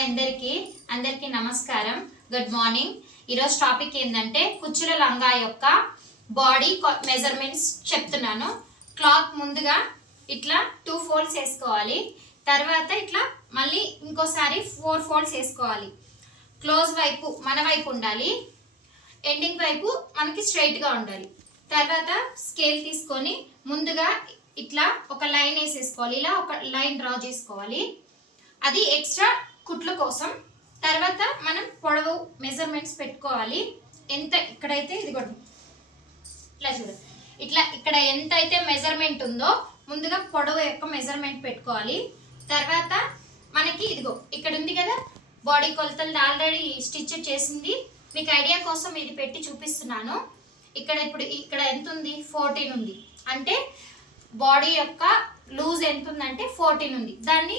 Hi అందరికీ నమస్కారం. Good morning. ఈరోజు టాపిక్ ఏంటంటే కుచ్చుల లంగా యొక్క బాడీ మెజర్మెంట్స్ చెప్తున్నాను. క్లాత్ ముందుగా ఇట్లా 2 ఫోల్డ్స్ వేసుకోవాలి. తర్వాత ఇట్లా మళ్ళీ ఇంకోసారి 4 ఫోల్డ్స్ వేసుకోవాలి. క్లోజ్ వైపు మన వైపు ఉండాలి, ఎండింగ్ వైపు మనకి స్ట్రైట్గా ఉండాలి. తర్వాత స్కేల్ తీసుకొని ముందుగా ఇట్లా ఒక లైన్ వేసేసుకోవాలి. ఇలా ఒక లైన్ డ్రా చేసుకోవాలి. అది ఎక్స్ట్రా కుట్ల కోసం. తర్వాత మనం పొడవు మెజర్మెంట్స్ పెట్టుకోవాలి. ఎంత ఇక్కడైతే ఇదిగోండి ఇట్లా చూడండి, ఇట్లా ఇక్కడ ఎంత అయితే మెజర్మెంట్ ఉందో ముందుగా పొడవు యొక్క మెజర్మెంట్ పెట్టుకోవాలి. తర్వాత మనకి ఇదిగో ఇక్కడ ఉంది కదా బాడీ కొలతలు ఆల్రెడీ స్టిచ్ చేసింది. మీకు ఐడియా కోసం ఇది పెట్టి చూపిస్తున్నాను. ఇప్పుడు ఇక్కడ ఎంత ఉంది, 14 ఉంది. అంటే బాడీ యొక్క లూజ్ ఎంత ఉందంటే 14 ఉంది. దాన్ని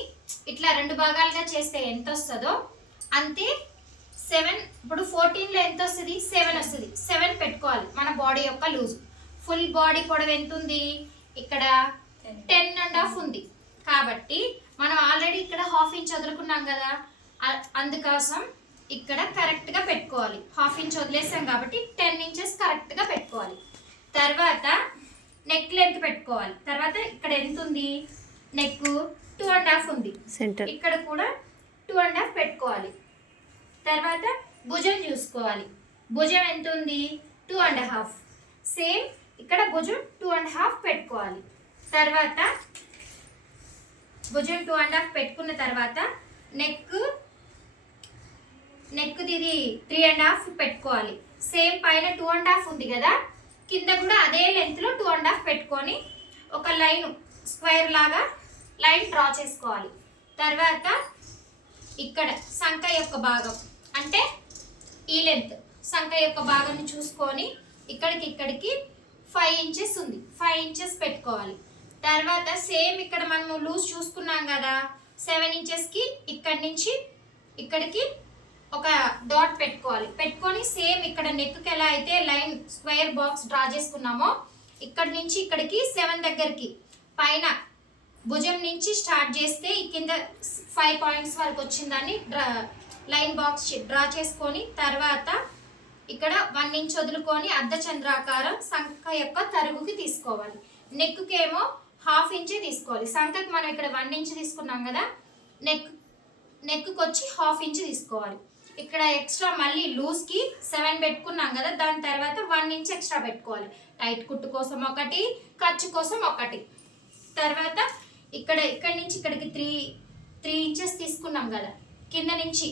ఇట్లా 2 భాగాలుగా చేస్తే ఎంత వస్తుందో అంతే 7. ఇప్పుడు 14లో ఎంత వస్తుంది, 7 వస్తుంది. 7 పెట్టుకోవాలి మన బాడీ యొక్క లూజ్. ఫుల్ బాడీ పొడవు ఎంత ఉంది, ఇక్కడ 10.5 ఉంది. కాబట్టి మనం ఆల్రెడీ ఇక్కడ 1/2 ఇంచ్ వదులుకున్నాం కదా, అందుకోసం ఇక్కడ కరెక్ట్గా పెట్టుకోవాలి. 1/2 ఇంచ్ వదిలేసాం కాబట్టి 10 ఇంచెస్ కరెక్ట్గా పెట్టుకోవాలి. తర్వాత నెక్ లెంత్ పెట్టుకోవాలి. తర్వాత ఇక్కడ ఎంత ఉంది, నెక్ 2.5 ఉంది. ఇక్కడ కూడా 2.5 పెట్టుకోవాలి. తర్వాత భుజం చూసుకోవాలి. భుజం ఎంత ఉంది, 2.5. సేమ్ ఇక్కడ భుజం 2.5 పెట్టుకోవాలి. తర్వాత భుజం 2.5 పెట్టుకున్న తర్వాత నెక్ది 3.5 పెట్టుకోవాలి. సేమ్ పైన 2.5 ఉంది కదా, కింద కూడా అదే లెంత్లో 2.5 పెట్టుకొని ఒక లైన్ స్క్వేర్ లాగా లైన్ డ్రా చేసుకోవాలి. తర్వాత ఇక్కడ సంఖ యొక్క భాగం అంటే ఈ లెంత్ సంఖ యొక్క భాగాన్ని చూసుకొని ఇక్కడికి 5 ఇంచెస్ ఉంది, 5 ఇంచెస్ పెట్టుకోవాలి. తర్వాత సేమ్ ఇక్కడ మనము లూజ్ చూసుకున్నాం కదా, 7 ఇంచెస్కి ఇక్కడి నుంచి ఇక్కడికి ఒక డాట్ పెట్టుకోవాలి. పెట్టుకొని సేమ్ ఇక్కడ నెక్కి ఎలా అయితే లైన్ స్క్వేర్ బాక్స్ డ్రా చేసుకున్నామో ఇక్కడి నుంచి ఇక్కడికి 7 దగ్గరికి పైన భుజం నుంచి స్టార్ట్ చేస్తే ఈ కింద 5 పాయింట్స్ వరకు వచ్చిందని లైన్ బాక్స్ డ్రా చేసుకొని తర్వాత ఇక్కడ 1 ఇంచ్ వదులుకొని అర్ధచంద్రాకారం సంఖ యొక్క తరుగుకి తీసుకోవాలి. నెక్కి ఏమో 1/2 ఇంచే తీసుకోవాలి. సంఖకి మనం ఇక్కడ 1 ఇంచ్ తీసుకున్నాం కదా, నెక్కి వచ్చి 1/2 ఇంచ్ తీసుకోవాలి. ఇక్కడ ఎక్స్ట్రా మళ్ళీ లూజ్కి 7 పెట్టుకున్నాం కదా, దాని తర్వాత 1 ఇంచ్ ఎక్స్ట్రా పెట్టుకోవాలి. టైట్ కుట్టు కోసం ఒకటి, ఖర్చు కోసం ఒకటి. తర్వాత ఇక్కడి నుంచి ఇక్కడికి 3 ఇంచెస్ తీసుకున్నాం కదా, కింద నుంచి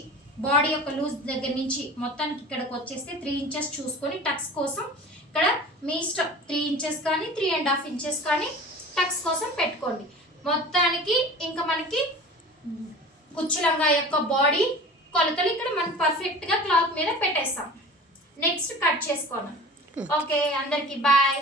బాడీ యొక్క లూజ్ దగ్గర నుంచి మొత్తానికి ఇక్కడికి వచ్చేస్తే 3 ఇంచెస్ చూసుకొని టక్స్ కోసం ఇక్కడ మీ ఇష్టం 3 ఇంచెస్ కానీ 3.5 ఇంచెస్ కానీ టక్స్ కోసం పెట్టుకోండి. మొత్తానికి ఇంకా మనకి కుచ్చులంగా యొక్క బాడీ కొలతలు ఇక్కడ మనం పర్ఫెక్ట్గా క్లాత్ మీద పెట్టేస్తాం. నెక్స్ట్ కట్ చేసుకోను. ఓకే, అందరికీ బాయ్.